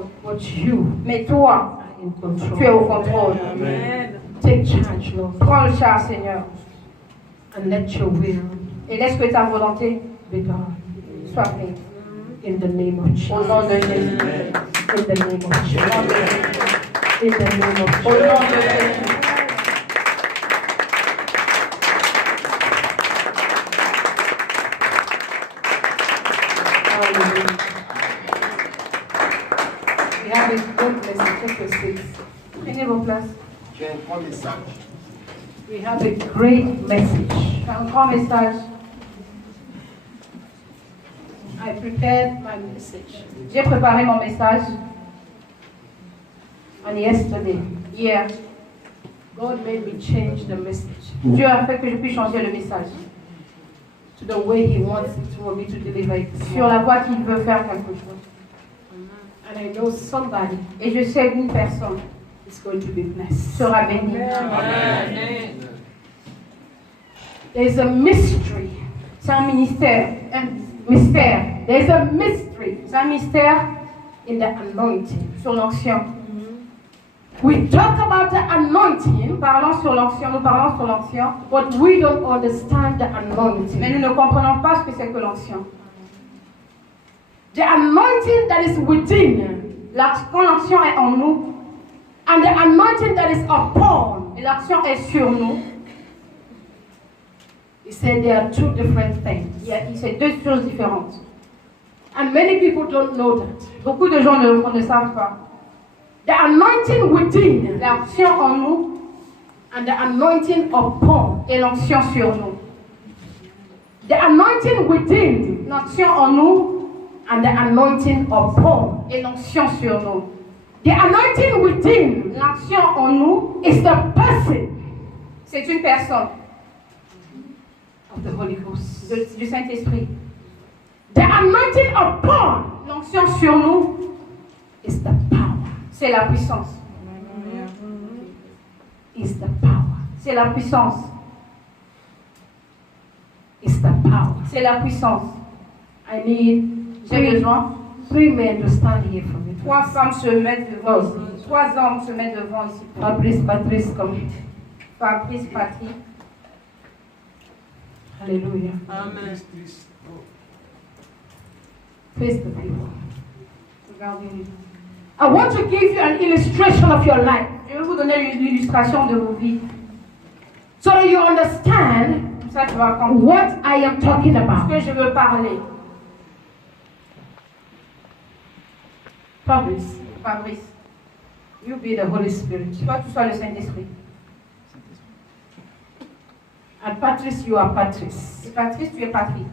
control. But you, Mais toi, are in control. tu es au contrôle. Amen. Take charge, Lord, Prends le charge, Seigneur, and let your will et laisse que ta volonté be done. soit faite. In the name of Jesus. Au nom de Jésus. In the name of Jesus. In the name of Au nom Jesus. de Jésus. Hallelujah. We have a good message. Take your seats. Prenez vos places. J'ai un grand message. We have a great message. C'est un grand message. I prepared my message J'ai préparé mon message on yesterday. hier. God made me change the message Dieu a fait que je puisse changer le message to the way He wants it for me to deliver it. sur la voie qu'il veut faire quelque chose. And I know somebody Et je sais qu'une personne is going to be blessed. sera bénie. Amen. There's a mystery. C'est un ministère, un mystère. There's a mystery C'est un mystère in the anointing. sur l'onction. We talk about the anointing, Nous parlons sur l'onction, nous parlons sur l'onction, but we don't understand the anointing. mais nous ne comprenons pas ce que c'est que l'onction. The anointing that is within Quand l'onction est en nous and the anointing that is upon. et l'onction est sur nous, He said there are two different things. c'est deux choses différentes. And many people don't know that. Beaucoup de gens ne savent pas. The anointing within L'onction en nous and the anointing upon. et l'onction sur nous. The anointing within L'onction en nous and the anointing upon. et l'onction sur nous. The anointing within L'onction en nous, is the person c'est une personne of the Holy Ghost. du Saint-Esprit. The anointing upon L'onction sur nous, is the power. c'est la puissance. Is the power. C'est la puissance. Is the power. C'est la puissance. I need J'ai besoin. three men to stand here for me. Trois femmes se mettent devant ici. Trois hommes se mettent devant ici. Patrice, come. Fabrice, Patrick. Hallelujah. Amen. Face the people. Regardez-les. I want to give you an illustration of your life Je vais vous donner l'illustration de vos vies. so that you understand Comme ça, tu vas comprendre what I am talking ce about. que je veux parler. Fabrice, Fabrice, you be the Holy Spirit. toi, tu sois le Saint-Esprit. And Patrice, you are Patrice. Et Patrice, tu es Patrick.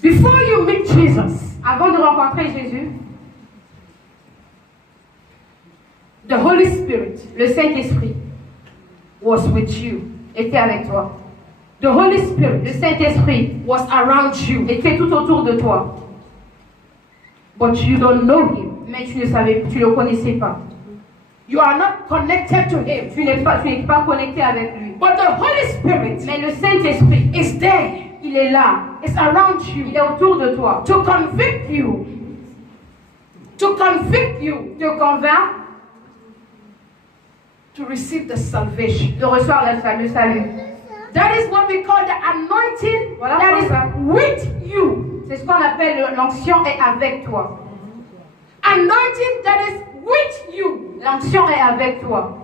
Before you meet Jesus, Avant de rencontrer Jésus, the Holy Spirit le Saint-Esprit was with you. était avec toi. The Holy Le Spirit Saint-Esprit was around you, était tout autour de toi. but you don't know him. Mais tu ne le connaissais pas. You are not connected to him. Tu n'es pas connecté avec lui. But the Holy Spirit Mais le Saint-Esprit, is there. il est là. It's around Il you est autour de toi. to convict you. To convict you Il te convainc to receive the salvation. de recevoir le salut. That is what we call the anointing Voilà that pourquoi. is with you. C'est ce qu'on appelle l'onction est avec toi. Anointing that is with you. L'onction est avec toi.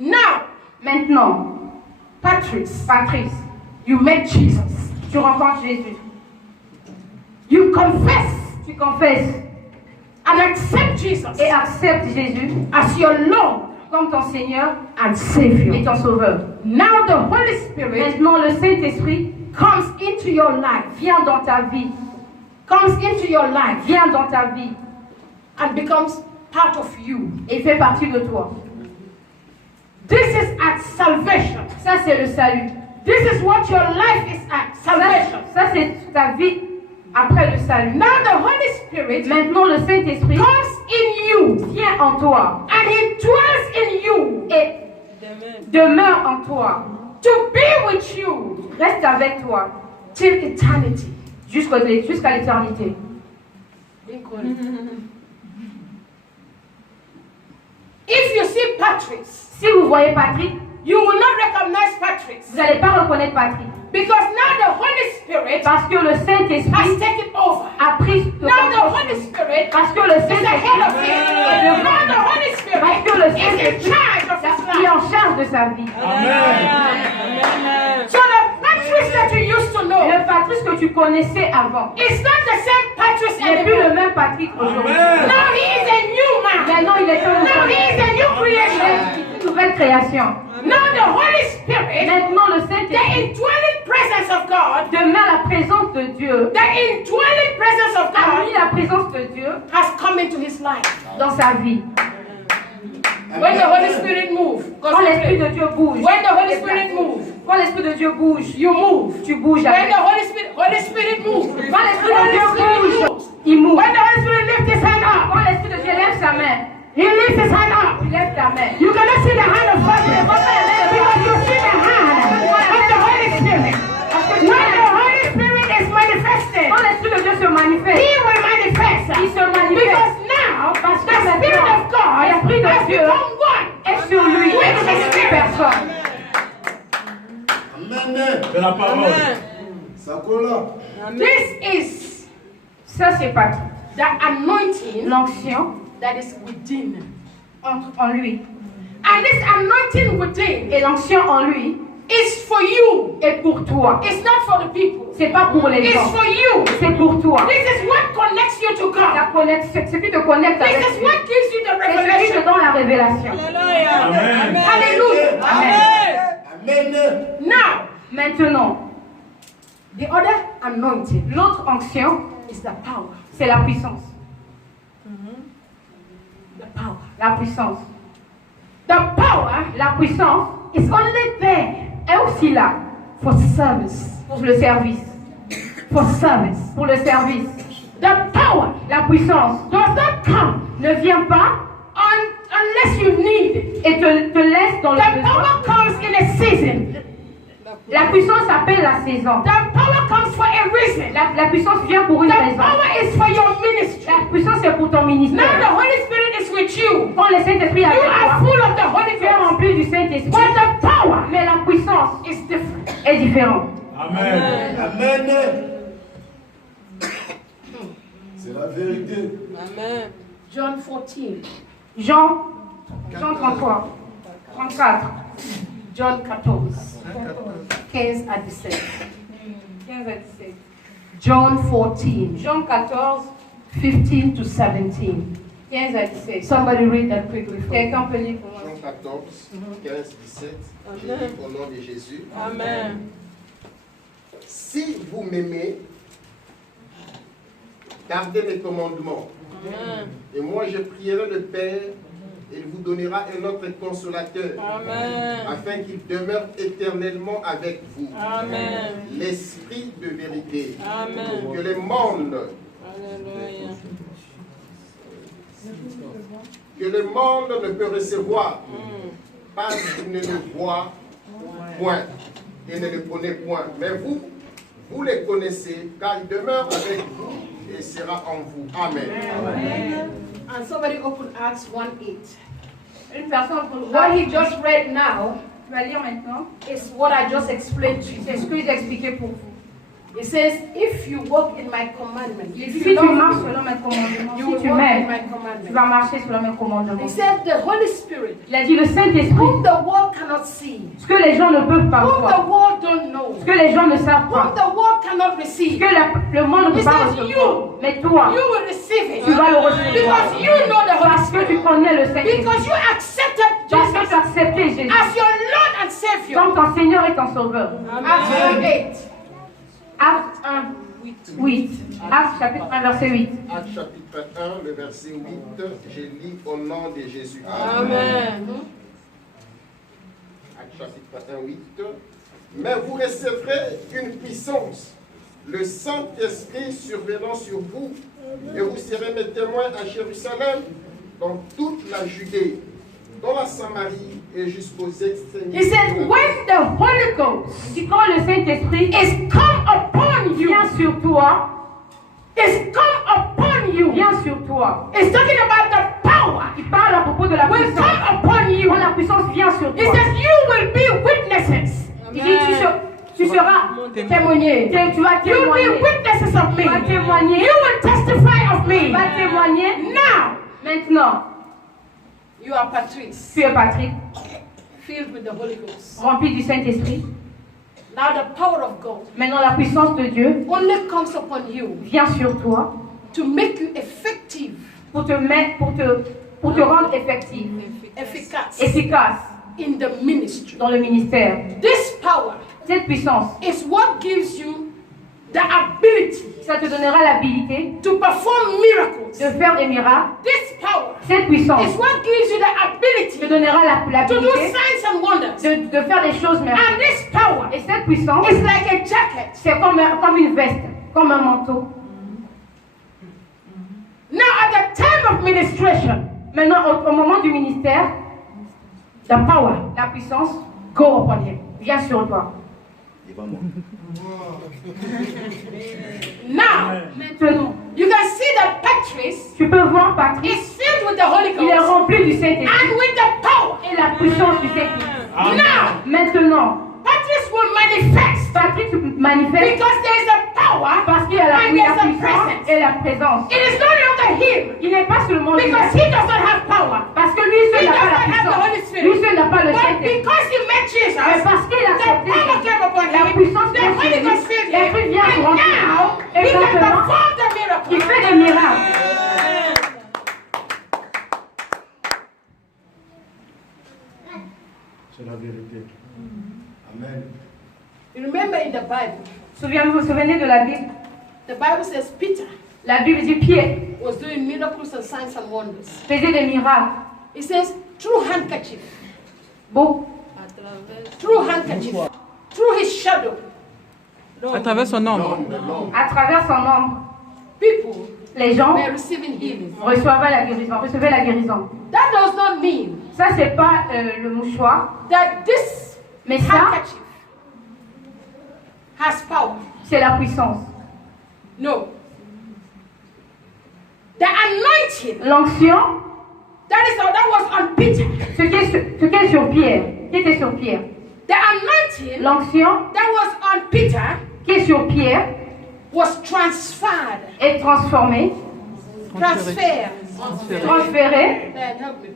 Now, Maintenant, Patrice, Patrice, you met Jesus. tu rencontres Jésus. You confess Tu confesses and accept Jesus et acceptes Jésus as your Lord comme ton Seigneur and et Savior. ton Sauveur. Now the Holy Spirit Maintenant, le Saint-Esprit comes into your life, vient dans ta vie. comes into your life Vient dans ta vie and becomes part of you. et fait partie de toi. This is at salvation. Ça, c'est le salut. This is what your life is at, salvation. Ça, c'est ta vie après le salut. Now the Holy Spirit Maintenant, le Saint-Esprit comes in you vient en toi and He dwells in you et demeure en toi. to be with you Reste avec toi till eternity. jusqu'à l'éternité. Didn't If you see Patrick, Si vous voyez Patrick, you will not recognize Patrick. vous n'allez pas reconnaître Patrick. Because now the Holy Spirit Parce que le has Saint-Esprit taken over. a pris le Now the contrôle. Holy Spirit Parce que le is the head of Saint-Esprit him. Now the Holy Spirit Parce que le is in Saint-Esprit charge of his est life. en charge de sa vie. So the Patrick that you used to know Le Patrick que tu connaissais avant is not the same Patrick n'est plus le anymore. même Patrick aujourd'hui. Now he is a new man. Maintenant, il est un Now he is a new creation. nouvelle création. Now the Holy Spirit, Maintenant, le the Saint-Esprit indwelling presence of God, demeure la présence de Dieu. the indwelling presence of A mis God la présence de Dieu has come into his life. dans sa vie. When the Holy Spirit moves, Quand l'Esprit de Dieu bouge, when the Holy Spirit moves, quand l'Esprit de Dieu bouge, you move. tu bouges When avec. the Holy Spirit moves, Quand l'Esprit de Dieu moves. bouge, il mouve. When the Holy Spirit lifts his hand up, Quand l'Esprit de Dieu lève sa main, he lifts his hand up. il lève ta main. You cannot see the hand of God because you see the hand of the Holy Spirit. When the Holy Spirit is manifested, Quand l'Esprit de Dieu se manifeste, he will manifest. il se manifeste. Because now Parce que the Spirit maintenant, of God l'Esprit de has Dieu become one. est sur lui. With his Une Spirit. personne. Amen. De la parole. Sakola. This is Ça, c'est Patrick. the anointing L'onction that is within. en lui. And this anointing within Et l'onction en lui is for you. est pour toi. It's not for the people. C'est pas pour les It's gens. for you. C'est pour toi. This is what connects you to La God. connexion, ce qui te connecte avec This is lui. what gives you the C'est ce qui te revelation. donne la révélation. Amen. Hallelujah. Amen. Now, Maintenant, the other anointing l'autre onction, is the power. c'est la puissance. The power. La puissance. The power La puissance is only there est aussi là for service. pour le service. For service. Pour le service. The power La puissance does not come ne vient pas unless you need it. et te laisse dans le The besoin. power comes in a season. La puissance s'appelle la saison. The power comes for a reason. La puissance vient pour une The raison. power is for your ministry. La puissance est pour ton Now ministère. the Holy Spirit is with you. Quand le Saint-Esprit est You avec are toi, full of the Holy tu es Ghost. rempli du Saint-Esprit. But the power Mais la puissance is different. est différente. Amen. Amen. C'est la vérité. Amen. John 14. Jean 33, 34, John 14. 15 à 17. 15 à 17. John 14. Jean 14, 15 to 17. 15 à 17. Somebody read that quickly for me. Quelqu'un peut lire pour moi. Jean 14, 15, 17. J'ai dit au nom de Jésus. Amen. Si vous m'aimez, gardez mes commandements. Amen. Et moi, je prierai le Père, et il vous donnera un autre consolateur, Amen. afin qu'il demeure éternellement avec vous. Amen. L'Esprit de vérité, Amen. que le monde, Alléluia. ne peut recevoir, parce qu'il ne le voit point et ne le connaît point. Mais vous, vous les connaissez, car il demeure avec vous et sera en vous. Amen. And somebody open Acts 1:8. Une personne pour What he just read now tu vas lire maintenant. is what I just explained to C'est you. ce que j'ai expliqué pour vous. It says, if you walk in my commandments, if Si you tu marches love me, selon mes commandements, you si will tu walk in m'aimes, my tu commandments. vas marcher selon mes commandements. He said, the Holy Spirit, Il a dit le Saint-Esprit, whom the world cannot see, ce que les gens ne peuvent pas whom the voir, world don't know, ce que les gens ne savent whom pas, the world cannot ce receive, que le monde ne peut He pas says, recevoir. you Mais toi, you will receive it. tu vas le recevoir. Because you know the Holy Parce que tu Spirit. connais le Saint-Esprit. Because you accepted Parce que Jesus tu as accepté Jésus as your Lord and Savior. comme ton Seigneur et ton Sauveur. Acts 1:8. Acte 1, 8. Acte chapitre 1, verset 8. Actes chapitre 1, le verset 8, je lis au nom de Jésus. Amen. Actes chapitre 1, 8. Mais vous recevrez une puissance, le Saint-Esprit survenant sur vous, et vous serez mes témoins à Jérusalem, dans toute la Judée, dans la Samarie et jusqu'aux extrémités. He said, when the Holy Ghost Si quand le Saint-Esprit is come upon you, vient sur toi, is come upon you, vient sur toi. It's talking about the power. Il parle à propos de la Will puissance. come upon you. Quand la puissance vient sur It toi, says you will be witnesses. il dit tu seras témoigné. Tu vas You'll be témoigner. witnesses of me. Tu vas témoigner. You will testify of Tu me. vas témoigner. Now, Maintenant, You are Patrice, tu es Patrick, filled with the Holy Ghost. rempli du Saint-Esprit. Now the power of God Maintenant, la puissance de Dieu only comes upon you vient sur toi to make you effective, pour te mettre, pour te rendre effectif, efficace efficace in the ministry. dans le ministère. This power Cette puissance, is what gives you the ability ça te donnera l'habilité to perform miracles. de faire des miracles. This power Cette puissance is what gives you the te ability donnera to do l'habilité signs and wonders. de faire des choses And merveilleuses. this power Et cette puissance, is like a jacket. c'est comme une veste, comme un manteau. now at the time of ministration, Maintenant, au moment du ministère, the power la puissance go upon him. vient sur toi. Now, Maintenant, you can see that Patrice tu peux voir Patrick, is filled with the Holy il est Ghost rempli du Saint-Esprit and with the power. et la puissance du Saint-Esprit. Now, Maintenant, Patrice will manifest Patrick se manifeste because there is a power parce qu'il y a la and there's a puissance presence. et la présence. It is no longer him Il n'est pas seulement lui, because he does not have power. parce que lui seul He n'a does pas not la have the Holy puissance. Spirit. Lui seul n'a pas le But Saint-Esprit. because he met Mais Jesus, parce qu'il a the accepté power came upon la him. puissance The vient sur Holy lui. Ghost filled him. L'Esprit vient And sur lui. now, Et he can maintenant, perform the miracle. il fait des miracles. C'est la vérité. Amen. You remember in the Bible, Vous vous souvenez de la Bible? the Bible says Peter La Bible dit Pierre was doing miracles and signs and wonders. faisait des miracles. It says through handkerchief, Beau. through handkerchief, through his shadow, À travers son ombre. L'homme, l'homme. À travers son ombre, people les gens were receiving healing. recevaient la guérison. That does not mean Ça, c'est pas le mouchoir, that this mais ça, handkerchief has power. c'est la puissance. No. The anointing L'onction, that was on Peter. ce qui est sur Pierre, qui était sur Pierre. The anointing L'onction that was on Peter qui est sur Pierre was transferred. est transformée, Transferred. transférée. Help me.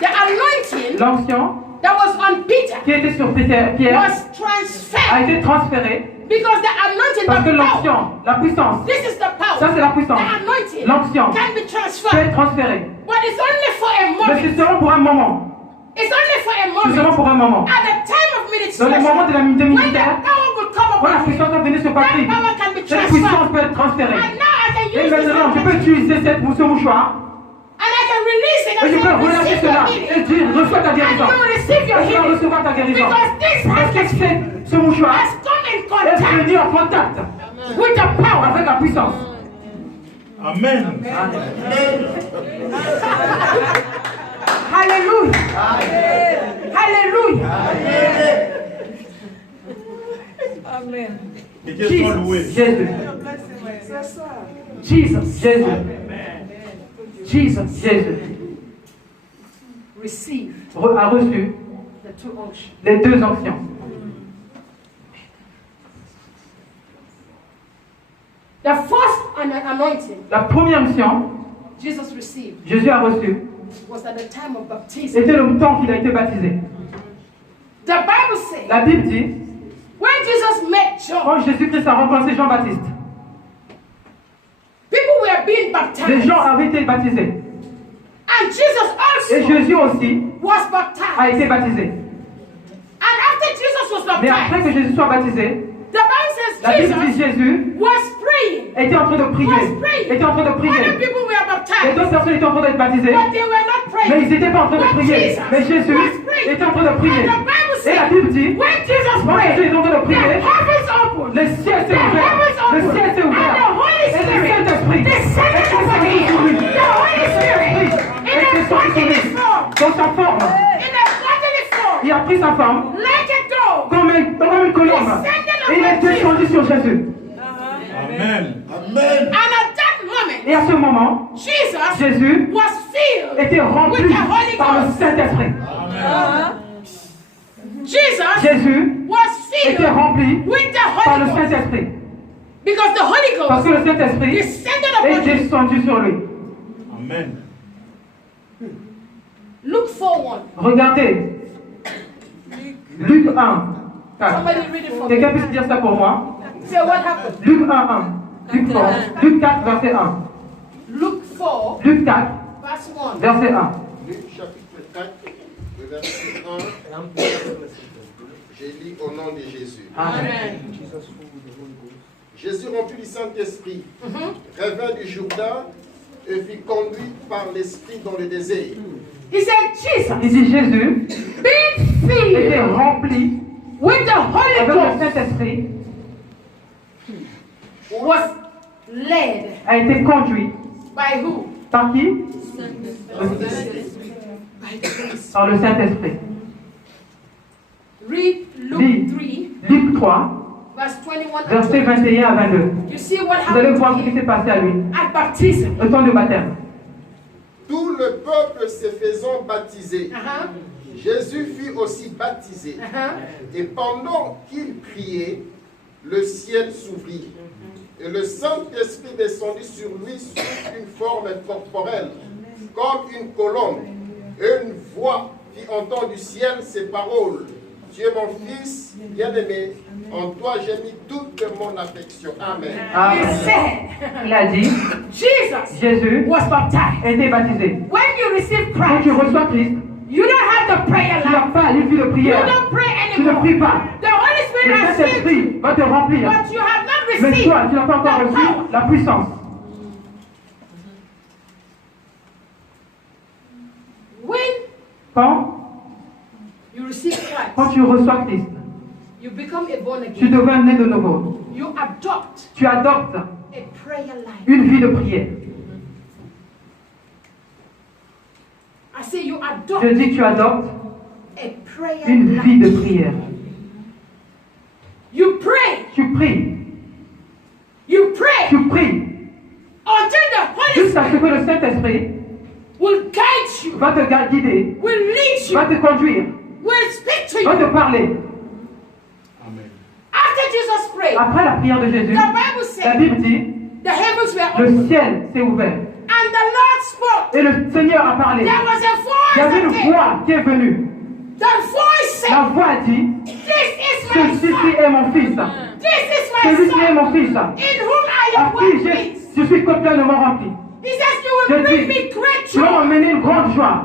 The anointing L'onction that was on Peter qui était sur Pierre was a transferred été transférée because the anointing, parce que the power, l'onction, la puissance, this is the power. ça c'est la puissance. The anointing L'onction can be peut transferred, être transférée. but it's only for a Mais moment. c'est seulement pour un moment. It's only for a C'est seulement moment. pour un moment. At the time of Dans les moments ministration, de la minute when the militaire, power will come quand la upon you, puissance va venir sur Patrick, that power can be cette puissance transferred. peut être transférée. And now I can Et use this maintenant, je peux handkerchief, utiliser ce mouchoir and I can release it et and je peux say, relâcher receive cela your et healing. dire reçois ta And guérison. you will receive your Et tu vas healing. recevoir ta guérison. Because this Parce que handkerchief ce mouchoir has come in est contact venu en contact with the power. avec la puissance. Amen. Hallelujah. Hallelujah. Et Dieu soit loué. Jésus. Jesus. Jésus. Jesus. Jésus. Receive A reçu the two oceans. les deux onctions. The first anointing La première onction, Jesus received Jésus a reçu, was at the time of baptism. c'était le temps qu'il a été baptisé. The Bible says La Bible dit, when Jesus met John, quand Jésus-Christ a rencontré Jean-Baptiste, people were being les baptized. gens avaient été baptisés. And Jesus Et also Jésus aussi was a baptized. été baptisé. And after Jesus was Mais après baptized, que Jésus soit baptisé, the Bible la says Bible dit Jesus Jésus was praying. était en train de prier. Était en train de Other prier. people were Les baptized, deux personnes étaient en train d'être baptisées, but they were not mais praying. ils n'étaient pas en train de prier. Mais Jésus était en train de prier. And the Bible Et la says Bible dit, when Jesus quand Jésus prayed, est en train de the prier, heavens opened. le ciel s'est ouvert. Le ciel s'est ouvert. And the Holy Et le Spirit Saint-Esprit descended upon him. The Holy Spirit in a bodily form. dans sa forme. In a bodily form. Il a pris sa forme Like a dove. comme une colombe. Et il est descendu sur Jésus. Amen. Amen. And at that Et à ce moment, Jesus Jésus was filled était rempli with the Holy par le Ghost. Saint-Esprit. Jesus Jésus was était filled rempli with the par le Holy Ghost. Saint-Esprit. Because the Holy Parce Ghost que le Saint-Esprit descended est upon him. descendu sur lui. Amen. Look forward. Regardez. Luc 1. Somebody read it for me. Quelqu'un puisse dire ça pour moi? Say what happened. Luc 1, 1. Luc 4, verset 1. Luke 4, Luc 4, verse 1. verset 1. Luc chapitre 4, le verset 1. J'ai lu au nom de Jésus. Amen. Jésus rempli du Saint-Esprit, revint du Jourdain et fut conduit par l'Esprit dans le désert. He said, Jesus, Il dit Jésus being était filled rempli with the Holy avec le Ghost, Saint-Esprit, was led a été conduit by who? par qui? By the Holy Par le Saint-Esprit. Read Lis Luke 3, Luc 3, verse 21 and versets 22. 21 à 22. You see what Vous allez happened voir to ce qui him s'est passé à lui at baptism. au temps du baptême. Tout le peuple se faisant baptiser, Uh-huh. Jésus fut aussi baptisé. Uh-huh. Et pendant qu'il priait, le ciel s'ouvrit. Et le Saint-Esprit descendit sur lui sous une forme corporelle, comme une colombe. Et une voix fit entendre du ciel ces paroles. Tu es mon fils bien-aimé, en toi j'ai mis toute mon affection. Amen. He Amen. said, Il a dit, Jesus Jésus was baptized. a été baptisé. When you receive Quand Christ, tu reçois Christ, you don't have the prayer tu n'as life. pas une vie de You prière. don't pray Tu ne anymore. pries pas. The Holy Le Spirit has filled you, Saint-Esprit va te remplir. but you have not Mais received toi, tu n'as pas encore the reçu power. la puissance. When Quand you receive Christ, tu reçois Christ, you become a born tu again. deviens né de nouveau. You adopt Tu adoptes a prayer life. une vie de prière. I say you Je adopt dis que tu adoptes a prayer une vie de life. prière. You pray. Tu pries, You pray tu pries, until the Holy jusqu'à ce Spirit que le Saint-Esprit will guide you, va te guider, will lead you, va te conduire, will speak to va you. te parler. Amen. After Jesus prayed, Après la prière de Jésus, the Bible la said Bible dit, the heavens were open le ciel s'est ouvert. and the Lord spoke. Et le Seigneur a parlé. There was a Il y avait voice that une came. voix qui est venue. The voice La said, voix a dit, this is my ceci son. est mon fils. This is my Celui-ci est son mon fils. in whom I À am qui well pleased. je suis complètement rempli. He says you will Je bring dis, me great tu vas joy m'emmener une grande joie.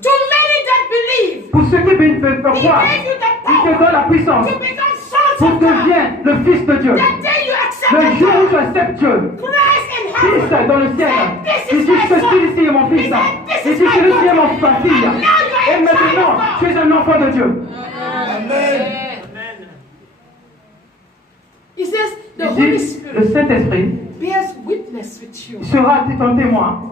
to many that believe. Pour ceux qui peuvent He croire, gave you the il te power donne la puissance to become sons pour of que God. devienne le Fils de Dieu. The day you Le accepted jour où God, tu acceptes Dieu, Christ in Fils heaven, dans le ciel, This il is dit my que son. celui-ci est mon fils. He said, This Il is dit my que celui-ci est daughter. ma fille. And now you are Et a child maintenant, of God. tu es un enfant de Dieu. Amen. He says the Il Holy dit, le Spirit Saint-Esprit bears witness with you. sera ton témoin.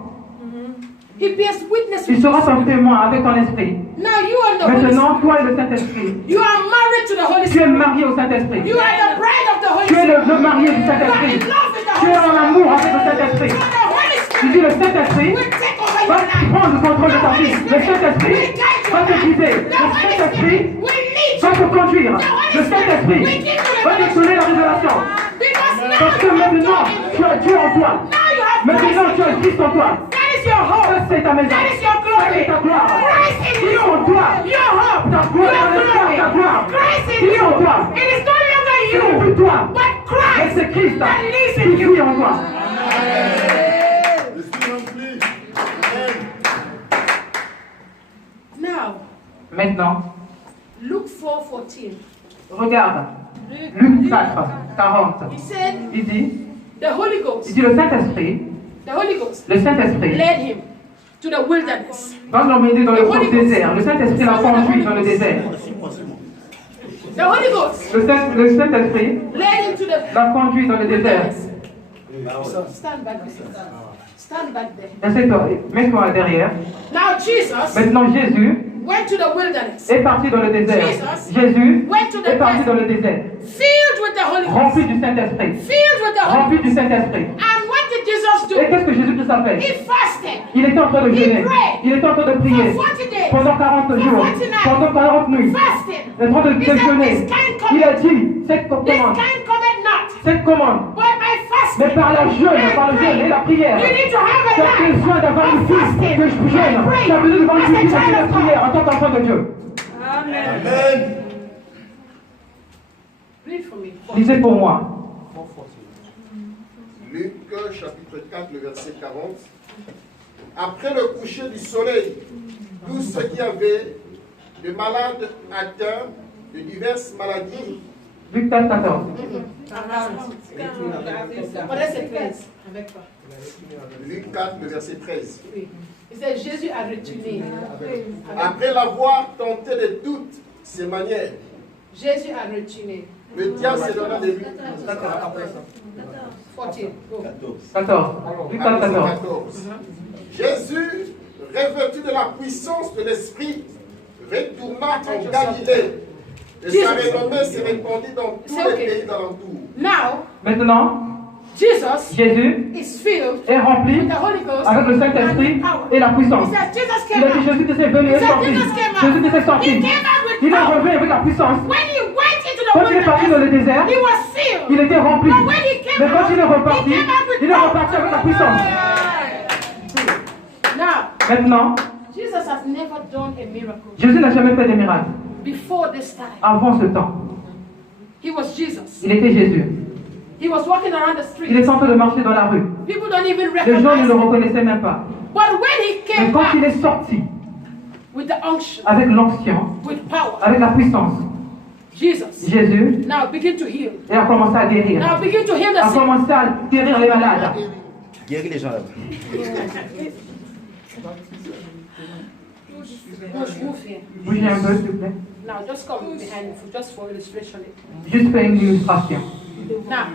He bears witness Il with sera you. ton témoin avec ton esprit. Now you are the Holy Maintenant, Spirit. toi et le Saint-Esprit, You are married to the Holy tu es Spirit. marié au Saint-Esprit. You are the bride of the Holy Tu es Spirit. le marié du You are Saint-Esprit. in love with the Tu es Holy en Spirit. amour avec le Saint-Esprit. So the Holy Il dit Spirit le Saint-Esprit will take over va your life. prendre le contrôle de ta The Holy vie. Le Spirit Saint-Esprit will guide va your te life. guider. The Le Holy Saint-Esprit Spirit will lead va you. te conduire. The Holy Le Saint-Esprit Spirit will give you va te the donner la révélation. Because now Parce que you have maintenant, God in tu as Dieu en toi. Now you have Maintenant, tu Christ. as Christ en toi. That is your hope. Ça, c'est ta maison. That is your Ça, glory. c'est ta gloire. Christ in Christ you. en toi. Your hope. Ta Your gloire, glory. ta gloire. Christ in Christ you. en toi. It is no longer Ce n'est you, plus toi. but Mais Christ c'est Christ that lives qui in you. vit en toi. Je suis rempli. Amen. Now, Maintenant, Luke 4:14. regarde. Luc 4, 40. He said, Il dit, the Holy Ghost, le Saint-Esprit, le Saint-Esprit led him to the wilderness. va l'emmener dans le désert. Le Saint-Esprit l'a conduit dans le désert. The Holy Ghost Le Saint-Esprit led him to the l'a conduit dans le désert. wilderness. Stand back there. Stand back there. Assieds-toi, mets-toi derrière. Now Jesus Maintenant, Jésus went to the wilderness, est parti dans le désert. Jesus Jésus went to the est parti desert. dans le désert. filled with the Holy Ghost. Rempli du Saint-Esprit. Filled with the Holy Rempli Ghost. du Saint-Esprit. And what do? Et qu'est-ce que Jésus-Christ a fait? He fasted. Il était en train de jeûner. prayed Il était en train de prier for 40 days. pendant 40 jours, 40 nights. pendant 40 nuits. Fasting. Il est en train de He said, jeûner. this kind Il a cometh. dit, cette This commande, kind cometh not. cette commande, But by fasting. mais par la jeûne, par le jeûne et la prière. You need to have a Tu as life besoin d'avoir une vie que je jeûne. Tu as besoin d'avoir une vie que je prière en tant qu'enfant de Dieu. Amen. Read for me. Lisez pour moi. Luc chapitre 4, le verset 40. Après le coucher du soleil, tous ceux qui avaient des malades atteints de diverses maladies, Luc 4, 14. Voilà, c'est 13. Avec toi. Luc 4, le verset 13. Oui. Il dit Jésus a retourné. Après l'avoir tenté de toutes ses manières, Jésus a retourné. le diable s'est donné de lui. 14. Go. 14. Luc 4, 14. 14. Jésus, revêtu de la puissance de l'Esprit, retourna en Galilée. Et sa renommée s'est répandue dans tous C'est les ok. pays d'alentour. Now, Maintenant, Jesus Jésus is filled est rempli with the Holy Ghost avec le Saint-Esprit and power. et la puissance. He says Jesus Il came a dit out. Jésus qui s'est venu et sorti. Jésus qui s'est sorti. He came out with Il est power. revenu avec la puissance. When he went into the Quand il est parti dans wilderness, le désert, he was filled. il était rempli. But when he came Mais quand out, il est reparti, he came out with il est power. reparti avec la puissance. Now, Maintenant, Jesus has never done a miracle Jésus n'a jamais fait de miracle. before this time. Avant ce temps, He was Jesus. il était Jésus. He was walking around the Il street. est en train de marcher dans la rue. People don't even Les gens ne recognize le him. reconnaissaient même pas. But when he Mais came quand il back est sorti with the unction, avec l'onction, with power, avec la puissance, Jesus Jésus now begin to heal. il a commencé à guérir. Now begin to heal A the sick. commencé à guérir les malades. Guéris les gens là. Move here. Bougez un peu, s'il vous plaît. Now just come behind me just for illustration. Juste faire une illustration. Now,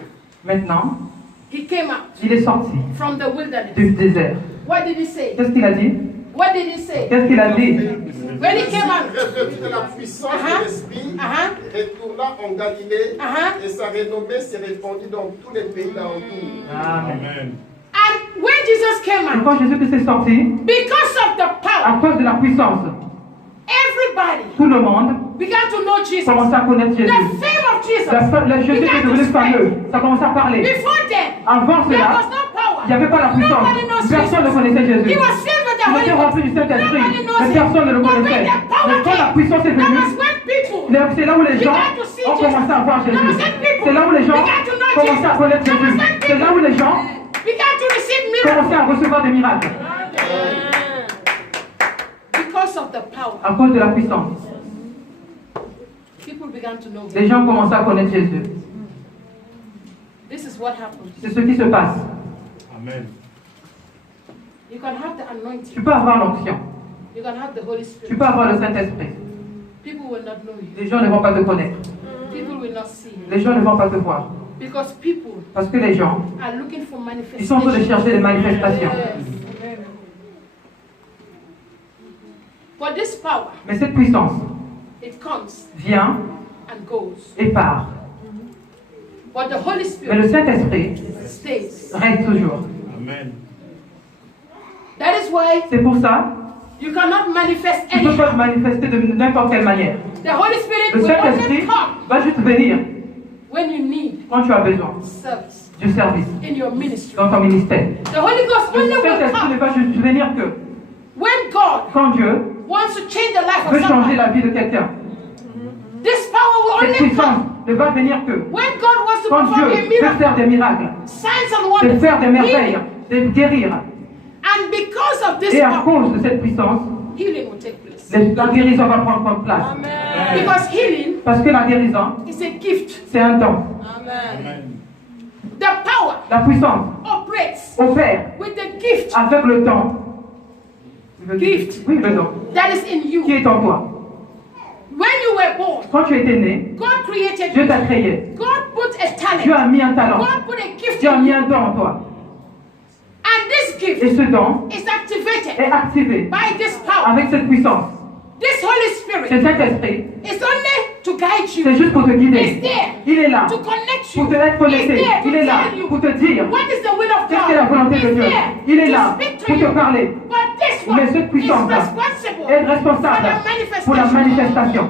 Maintenant, he came out il est sorti from the wilderness. du désert. What did he say? Qu'est-ce qu'il a dit? What did he say? Qu'est-ce qu'il a dit? When he came out, Revêtu de la puissance de l'Esprit, retourna en Galilée et sa renommée s'est répandue dans tous les pays d'alentour. Amen. Amen. and when Jesus came Et out, quand Jésus est sorti, because of the power, à cause de la puissance, everybody tout le monde began to know Jesus. commençait à connaître The Jésus. fame of Jesus La Jésus est devenu fameux. Ça commençait à parler. Before then, Avant there cela, was no power. il n'y avait pas la puissance. Nobody knows Personne ne Jesus. connaissait Jésus. He was filled with the Il Holy était rempli du Ghost. Saint-Esprit, Nobody knows mais him. personne ne le But when connaissait. the power Mais quand la came, puissance est that venue, was when people c'est là où les gens began to see ont Jesus. commencé à voir That was Jésus. when people C'est là où les gens began to know commençaient à Jesus. connaître That was Jésus. when C'est là où les gens began to receive miracles commençaient à recevoir des miracles. because of the power. À cause de la puissance, People began to know les him. gens commençaient à connaître Jésus. This is what happened. C'est ce qui se passe. Amen. You can have the anointing. Tu peux avoir l'onction. You can have the Holy Tu Spirit. peux avoir le Saint-Esprit. People will not know you. Les gens ne vont pas te connaître. People will not see you. Les gens ne vont pas te voir. Because people Parce que les gens, are looking for ils sont en train de manifestations. chercher des manifestations. Yes. But this power, Mais cette puissance it comes vient and goes. et part. But the Holy Mais le Spirit Saint-Esprit stays. reste toujours. Amen. That is why C'est pour ça you cannot manifest que tu ne peux pas te anyhow. manifester de n'importe quelle manière. The Holy Spirit Le will only Saint-Esprit come va juste venir when you need quand tu as besoin service du service in your ministry. dans ton ministère. The Holy Ghost Le only will Saint-Esprit ne come va juste venir que when God quand Dieu wants to change the life of veut changer someone. la vie de quelqu'un. This power will Cette only puissance come ne va venir que when God wants to quand Dieu perform a veut miracle, faire des miracles, signs and de wonders, faire des merveilles, healing. de guérir. And because of this Et à power, cause de cette puissance, healing will take place. la guérison va prendre place. Because healing Parce que la guérison, is a gift. c'est un don. Amen. The power La puissance operates opère with the gift avec le don. Gift. Oui, le don. that is in Qui you. est en toi. When you were born, Quand tu étais né, God created Dieu you. t'a créé. God put a Dieu talent. a mis un talent. God put a gift Dieu a in mis you. un don en toi. And this Et gift ce don is activated est activé by this power. avec cette puissance. This Holy Ce Spirit Saint-Esprit, is only to guide c'est you, juste pour te guider. It's there Il est là to connect you, pour te être It's connecté. there to Il est là tell you pour te dire what is the will of Qu'est-ce que la God? volonté de He's Dieu? there. Il est He là speaks to pour te you. parler. But this one Mais cette is puissance responsible est for responsable the pour la manifestation. manifestation.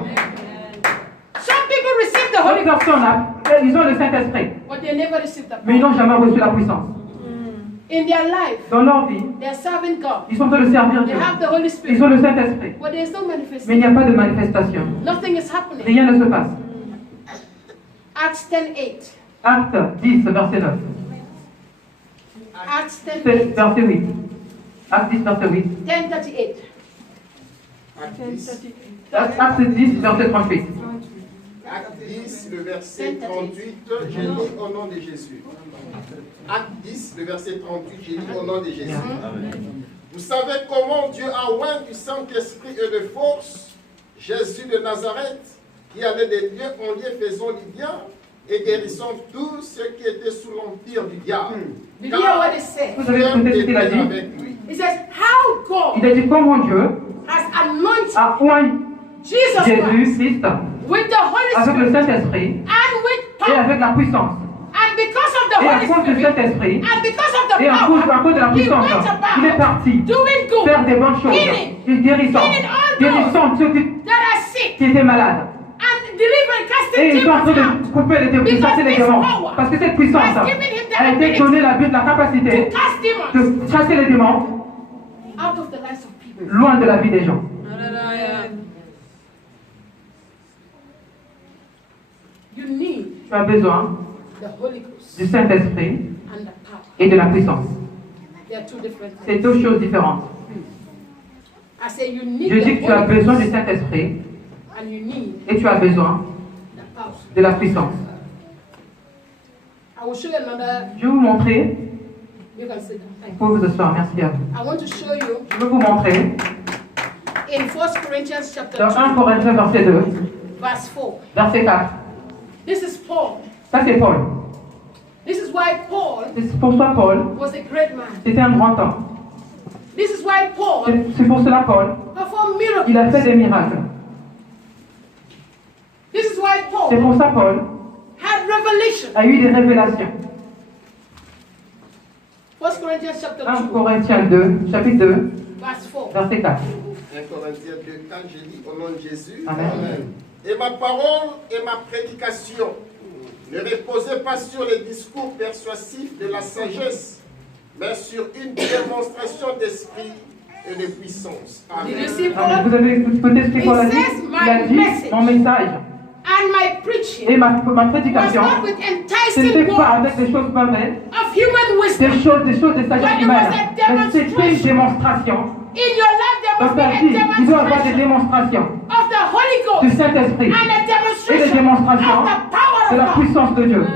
Some people receive the Holy D'autres Ghost, personnes, ils ont le Saint-Esprit, but they never receive the mais ils power. n'ont jamais reçu la puissance. In their life, Dans leur vie, they're serving God. ils sont en train de servir They Dieu. have the Holy Ils Spirit, ont le Saint-Esprit, but there's no mais il manifestation. n'y a pas de manifestation. Nothing is happening. Rien ne se passe. Acts 10:8. Acte 10, verset 9. Acts C'est 10:8. verset 8. Acte 10, verset 8. 10:38. Acte 10, verset 38. Acte 10, le verset 38, j'ai lu au nom de Jésus. Acte 10, le verset 38, j'ai lu au nom de Jésus. Vous savez comment Dieu a oint du Saint-Esprit et de force Jésus de Nazareth, qui allait de lieu en lieu faisant du bien et guérissant tous ceux qui étaient sous l'empire du diable. Did you hear what it said? Vous avez écouté ce qu'il a était dit? avec lui. It says, how God Il a dit comment Dieu has anointed a oint Jesus Christ Jésus-Christ with the Holy avec le Spirit Saint-Esprit and with et power. avec la puissance. And because of the Et à Holy cause du Spirit Saint-Esprit and because of the et à cause power, de la he puissance, went il est about parti doing good, faire des bonnes choses. healing Il guérissant, healing all guérissant ceux that are sick, qui étaient malades. and delivering, Et casting il est en train demons out. de couper les démons, chasser les démons. Parce que cette puissance a été donnée la capacité Cast demons de chasser les démons out of the lives of people. loin de la vie des gens. You need Tu as besoin the Holy Ghost du Saint-Esprit and the power. et de la puissance. They are two different C'est things. deux choses différentes. I say you need Je dis the que tu as Holy besoin Ghost du Saint-Esprit and you need et tu as besoin the power. de la puissance. I will show you another. Je vais vous montrer, You can sit down. Thank you. pour vous asseoir, merci à vous. I want to show you Je vais vous montrer in 1 Corinthians chapter dans 1 2, Corinthiens verset 2, verse 4. verset 4. This is Paul. Ça c'est Paul. This is why Paul Pour toi Paul, was a great man. c'était un grand homme. This is why Paul C'est pour cela Paul, performed miracles. il a fait des miracles. This is why C'est Paul pour ça Paul had revelation. a eu des révélations. 1 Corinthians chapter 1 2, Corinthiens 2, chapitre 2, verse 4. verset 4. 1 Corinthiens 2, 4, je lis au nom de Jésus. Amen. Et ma parole et ma prédication ne reposaient pas sur les discours persuasifs de la sagesse, mais sur une démonstration d'esprit et de puissance. Did you Amen. see Amen. Paul? Vous avez écouté ce que Paul a dit? Il a dit, mon message And my et preaching ma was prédication, not with ce enticing n'était pas words avec des choses mauvaises, of human wisdom. des choses de sagesse humaine, mais c'était une démonstration. In your life, there Dans must ta be vie, a il doit y avoir des demonstration démonstrations of the Holy du Ghost Saint-Esprit and a et des demonstration démonstrations of the power de la of God. puissance de Dieu.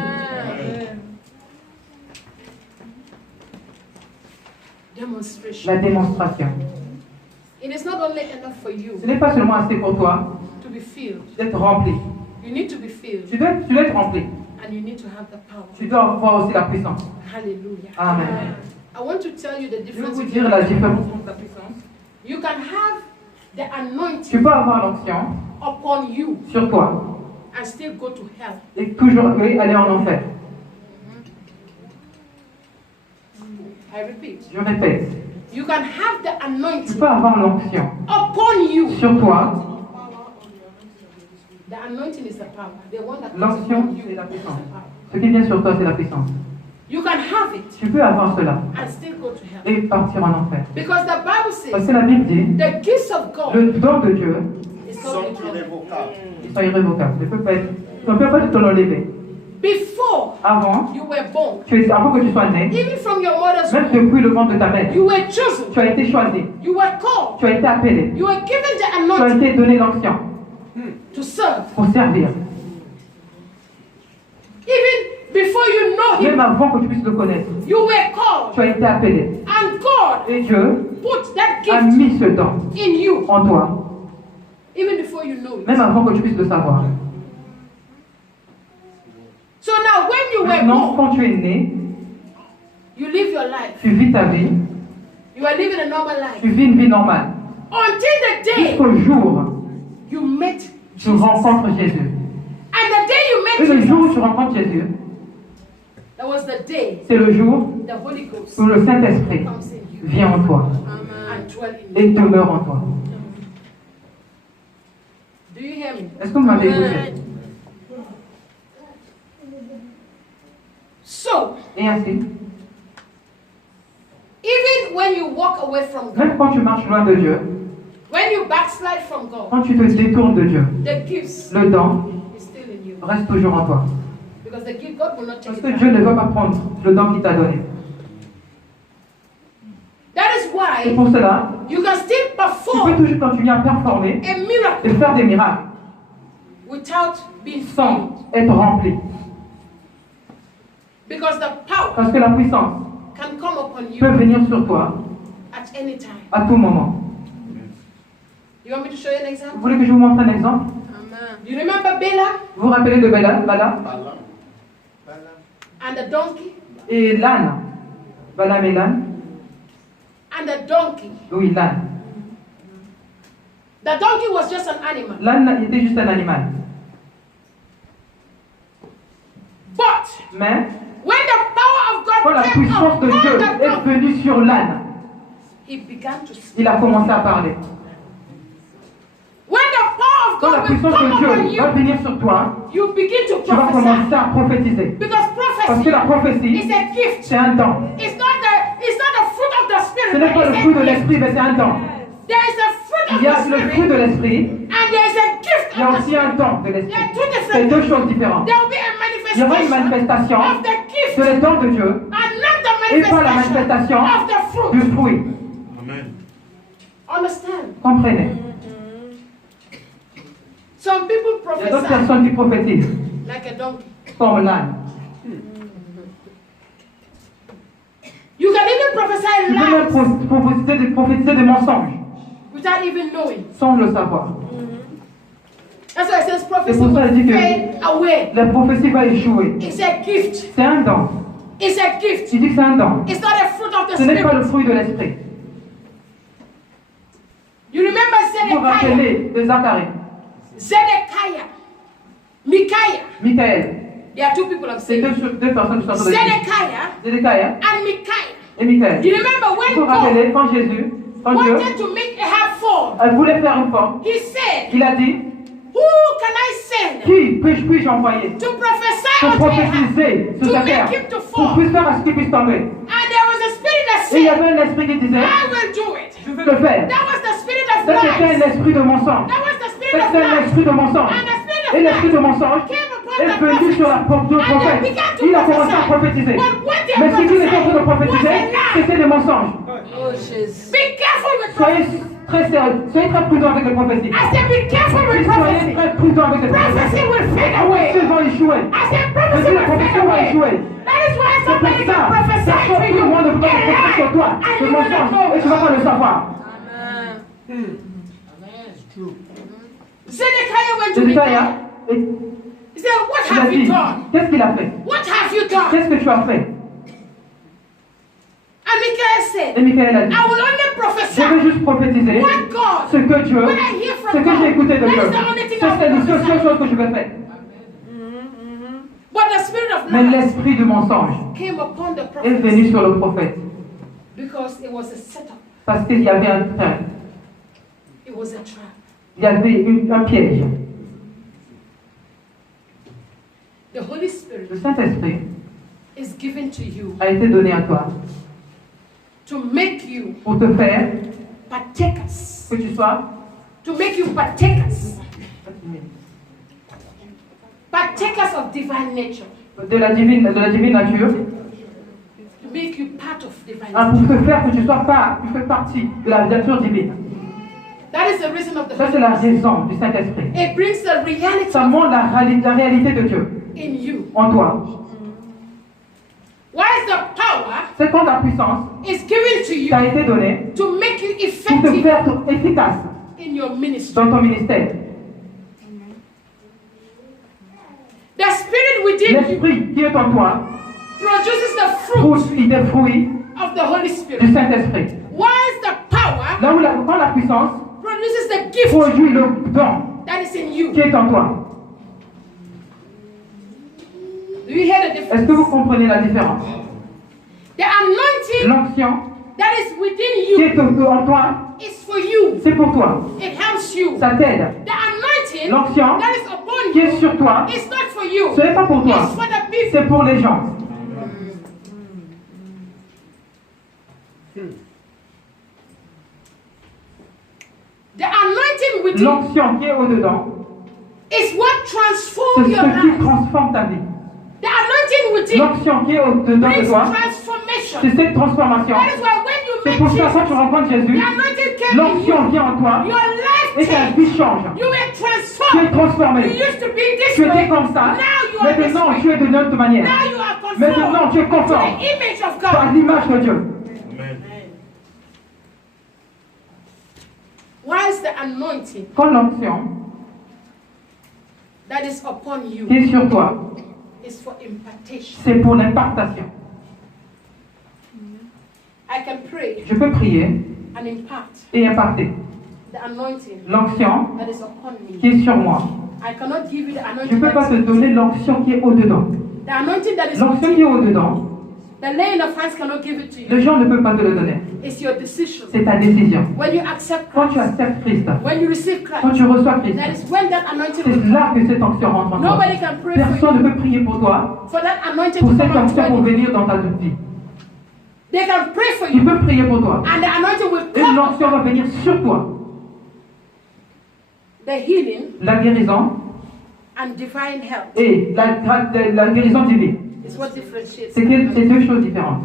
Demonstration. La démonstration. It is not only enough for you Ce n'est pas seulement assez pour toi to be filled. d'être rempli. You need to be filled Tu dois être rempli. and you need to have the power. Tu dois avoir aussi la puissance. Hallelujah. Amen. I want to tell you the Je vais difference. vous between- dire la différence entre la puissance. You can have the Tu anointing peux avoir l'onction upon you sur toi and still go to hell. et toujours aller en enfer. I repeat. Je répète, You can have the tu anointing peux avoir l'onction upon you. sur toi. The anointing is the power. The one that comes L'onction, upon you c'est la is the puissance. power. Ce qui vient sur toi, c'est la puissance. You can have it Tu peux avoir cela and still go to hell. et partir en enfer. Because the Bible Parce says que la Bible dit, the gifts of God le don de Dieu, is Sont not irrevocable. irrévocables. ils sont irrévocables. Ne peut pas être, on ne peut pas te l'enlever. Before Avant, you were born, avant que tu sois né, even from your mother's même womb, depuis le ventre de ta mère, you were chosen. tu as été choisi, You were called. tu as été appelé, You were given the tu as anointing été donné l'onction to serve. pour servir. Even before you know Même Him, avant que tu puisses le connaître, you were called. tu as été appelé. And God Et Dieu put that a gift mis ce don in you, en toi, even before you know it. même avant que tu puisses le savoir. So now, when you were Maintenant, born, quand tu es né, you live your life. tu vis ta vie, You are living a normal life. tu vis une vie normale. Until the day Jusqu'au jour you met où tu Jesus. rencontres Jésus. And the day you Et met le jour où Jesus, tu rencontres Jésus, the It was the day C'est le jour the Holy Ghost où le Saint-Esprit comes in you vient en toi and dwells in et you. demeure en toi. Do you hear me? Est-ce que vous m'avez écouté? So, Et ainsi, even when you walk away from God, même quand tu marches loin de Dieu, when you backslide from God, quand tu te détournes de Dieu, the gifts le don is still in you. reste toujours en toi. Because the gift, God will not Parce take que it Dieu back. ne va pas prendre le don qu'il t'a donné. That is Et why pour cela, you can still tu peux perform toujours continuer à performer a miracle et faire des miracles without being filled. sans être rempli. Because the power Parce que la puissance can come upon you peut venir sur toi at any time. à tout moment. You want me to show you an Vous example? voulez que je vous montre un exemple? You remember Balaam Vous vous rappelez de Bala and the donkey? et l'âne? Balaam et l'âne? And the donkey. Oui, l'âne. The donkey was just an animal. L'âne était juste un animal. But Mais when the power of quand la God came puissance de Dieu upon the est donkey, venue sur l'âne, he began to speak. il a commencé à parler. When the power of Quand la God will puissance come de upon Dieu va you, venir sur toi, you begin to tu vas prophesy. commencer à prophétiser. Because Parce que la prophecy prophétie, is a gift. c'est un don. It's not the fruit of the spirit. Ce n'est pas le but fruit it's de a gift. l'esprit, mais c'est un don. There is a fruit Il of y a the le fruit spirit de l'esprit, and there is a gift il y a of the aussi un spirit. don de There l'esprit. are two C'est different deux things. choses différentes. There will be a Il y aura une manifestation manifestation of the gift de les dons de Dieu and not the et pas la manifestation manifestation of the du fruit. fruit. Amen. Understand? Comprenez? Some people Il y a d'autres prophesy personnes qui prophétisent, like a donkey. comme l'âne. You can even prophesy Tu peux même lies prophétiser des mensonges without even knowing. sans le savoir. That's why it says prophecy C'est pour ça will qu'il dit que- fade away. La prophétie va échouer. It's a gift. C'est un don. It's a gift. Tu dis que c'est un don. It's not a fruit of the Ce n'est pas le spirit. fruit de l'esprit. You remember Vous vous Zedekiah, rappelez de Zacharie, Micaiah. Michaël. There are two people I'm C'est saying. deux personnes qui sont en train de dire. Zedekiah Zedekiah and Micaiah. et Michaël. You remember Vous when vous God rappelez quand Jésus, quand Dieu, wanted to make Ahab fall? elle voulait faire une forme. He said, Il a dit, who can I send qui puis-je envoyer to prophesy pour unto Ahab? prophétiser sur To sa make terre, him to pour fall. puisse faire à ce qu'il puisse tomber. And there was a spirit that Et il y said, avait un esprit qui disait, I will do it. je veux le faire. That was the spirit of Ça c'était lies. un esprit de mensonge. That was the spirit Ça of c'était un lies. esprit de mensonge. And the spirit Et of l'esprit de lies mensonge came upon est the venu prophet. sur la porte du And they prophète. began to Il a commencé à prophesy. prophétiser. But what they Mais ce qu'il était en train de prophesied prophétiser, was a lie. c'était des mensonges. Be careful with Soyez prophecy. très sérieux, soyez très prudents avec les prophéties. I said, be careful with Soyez prophecy. très prudents avec les Prophecy prophéties. will fade away. Ils vont échouer. I said, Mais prophecy si la will fade prophétie va away. échouer, That is why c'est pour somebody ça, can prophesy personne to tout you le monde ne peut pas a prophétiser sur toi, lie, and le you will not mensonge, know. et tu ne vas pas le savoir. Zedekiah went to Zedekiah, Micaiah. He said, what il a have you dit, done? qu'est-ce qu'il a fait? What have you done? Qu'est-ce que tu as fait? And Micaiah said, Et Michaël a dit, I will only je vais prophesy juste prophétiser what God, ce que Dieu, when I hear ce from que j'ai God, écouté de that Dieu. is the only thing Ça, I c'est will la seule prophesy. chose que je vais faire. But the spirit of Mais lies l'esprit du mensonge came upon the est prophet venu sur le prophète because it was a setup. parce qu'il y avait un It was a trap. il y avait un piège. The Holy Spirit Le Saint-Esprit is given to you a été donné à toi to make you pour te faire partakers. que tu sois To make you partakers. Partakers of divine nature. de la divine nature, To make you part of divine hein, nature. pour te faire que tu fais partie de la nature divine. That is the reason of the Ça, c'est la raison du Saint-Esprit. It brings the reality Ça montre la réalité de Dieu in you. en toi. Why is the power C'est quand la puissance is given to you t'a été donnée to make you pour te effective faire efficace in your ministry. dans ton ministère. The spirit within you L'esprit qui est en toi produces the fruit produit des fruits of the Holy du Spirit. Saint-Esprit. Why is the power Là où quand la puissance produces the gift produit le don that is in you? qui est en toi. Do you hear the Est-ce difference? que vous comprenez la différence? The anointing L'onction that is within qui you est en toi, is for you. c'est pour toi. It helps you. Ça t'aide. The anointing L'onction that is upon qui est you sur toi, is not for you. ce n'est pas pour toi. It's for the people. C'est pour les gens. The anointing within L'onction qui est au-dedans, is what c'est transforms your ce qui life. transforme ta vie. The anointing within L'onction qui est au-dedans de brings toi, transformation. c'est cette transformation. That is why when you C'est meet pour ça quand Jesus, tu rencontres Jésus, the anointing came in l'onction you. vient en toi Your life et ta changed. vie change. You were Tu es transformed. You transformé. used to be this Tu way. étais comme ça. Now you are this Maintenant, way. tu es de notre manière. Now you are Maintenant, tu es conformed to conforme the image of à God. l'image de Dieu. Amen. Whilst the anointing Quand l'onction that is upon you qui est sur toi, is for impartation. c'est pour l'impartation. I can pray Je peux prier and impart et imparter the anointing l'onction that is upon qui me. est sur moi. I cannot give you the Je ne anointing peux pas that te is donner l'onction qui est au-dedans. the anointing that is L'onction qui est au-dedans, the laying of hands cannot give it to you. les gens ne peuvent pas te le donner. It's your decision. C'est ta décision. When you accept Quand tu Christ, acceptes Christ, when you receive quand Christ, tu reçois Christ, that is when that anointing c'est will come. là que cette onction rentre en toi. Nobody can pray for Personne ne peut prier pour toi, you for that anointing pour to cette come onction pour out. venir dans ta vie. They can pray for Il you peut prier pour toi. and the anointing will Et come. l'onction va venir sur toi. The healing La guérison and divine health et la guérison divine. is what differentiates. C'est deux choses différentes.